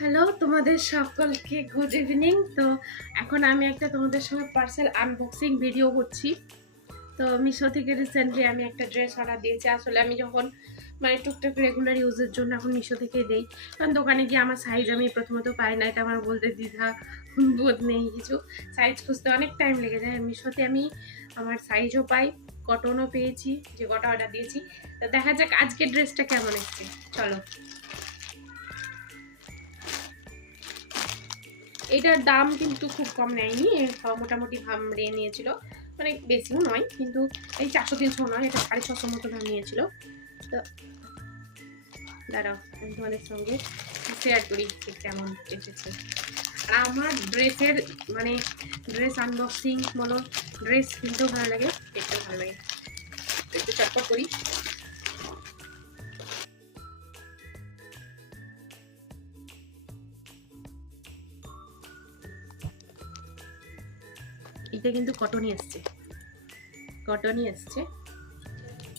Hello, তোমাদের সকলকে good evening. তো এখন আমি একটা তোমাদের সঙ্গে পার্সেল আনবক্সিং ভিডিও করছি। তো মিশো থেকে রিসেন্টলি আমি একটা ড্রেস অর্ডার দিয়েছি। আসলে আমি যখন টুকটাক রেগুলার ইউজের জন্য এখন মিশো থেকেই দেই, কারণ দোকানে গিয়ে আমার সাইজ আমি প্রথমত পাই না, এটা আমার বলতে দ্বিধা বোধ নেই কিছু। সাইজ খুঁজতে অনেক টাইম লেগে যায়। মিশোতে আমি আমার সাইজও পাই, কটনও পেয়েছি, যে কটা অর্ডার দিয়েছি। তো দেখা যাক আজকে ড্রেসটা কেমন এসছে। চলো। এটার দাম কিন্তু খুব কম নেয়নি, মোটামুটি রে নিয়েছিল, মানে বেশিও নয়, কিন্তু এই 400-300 নয়, এটা 650 মতো দাম নিয়েছিল। তো দাঁড়াও আমি তোমাদের সঙ্গে শেয়ার করি যে কেমন এসেছে। আর আমার ড্রেসের ড্রেস আনবক্সিং বলো, ড্রেস কিনতেও ভালো লাগে, দেখতেও ভালো লাগে। একটু চটপট করি। এটা কিন্তু কটনই এসছে,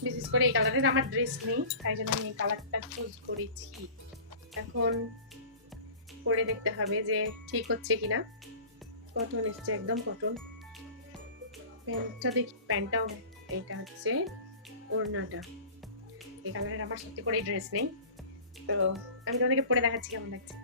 বিশেষ করে এই কালারের আমার ড্রেস নেই, তাই জন্য আমি এই কালারটা চুজ করেছি। এখন পরে দেখতে হবে যে ঠিক হচ্ছে কিনা। কটন এসছে, একদম কটন। প্যান্টটা দেখি, প্যান্টটাও, এটা হচ্ছে ওড়নাটা। এই কালারের আমার সত্যি করে ড্রেস নেই, তো আমি তোমাদেরকে পরে দেখাচ্ছি কেমন লাগছে।